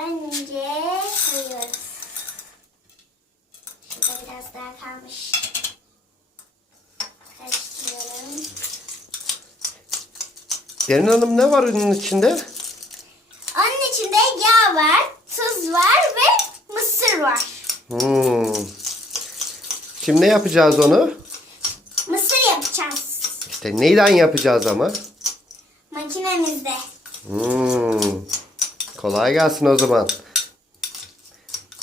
önce koyuyoruz. Şurada biraz daha kalmış. Karıştırıyorum. Derin Hanım ne var onun içinde? Onun içinde yağ var, tuz var ve mısır var. Hmm. Şimdi ne yapacağız onu? Mısır yapacağız. İşte neyden yapacağız ama? Makinemizde. Hmm. Kolay gelsin o zaman.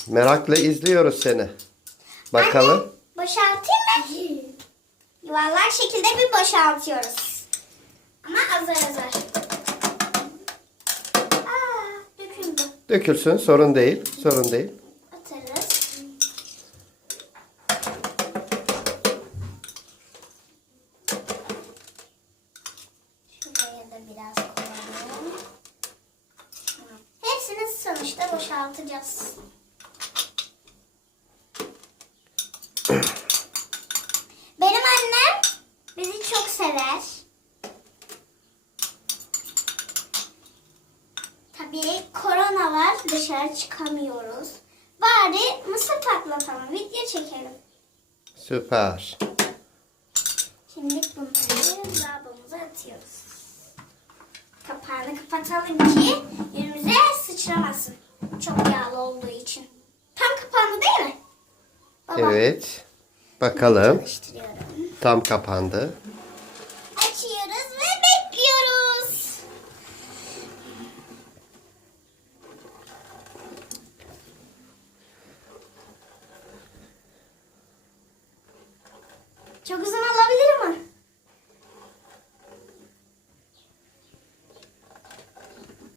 Merakla izliyoruz seni. Bakalım. Anne, boşaltayım mı? Yuvarlak şekilde bir boşaltıyoruz. Ama azar azar. Aa, döküldü. Dökülsün sorun değil. Sorun değil. Atarız. Şuraya da biraz koyalım. Boşaltacağız. Benim annem bizi çok sever. Tabii korona var dışarı çıkamıyoruz. Bari mısır patlatalım video çekelim. Süper. Şimdi bunları lavabomuza atıyoruz. Kapağını kapatalım ki yüzümüze sıçramasın. Çok yağlı olduğu için. Tam kapağını değil mi? Baba. Evet. Bakalım. Tam kapandı. Açıyoruz ve bekliyoruz. Çok uzun olabilir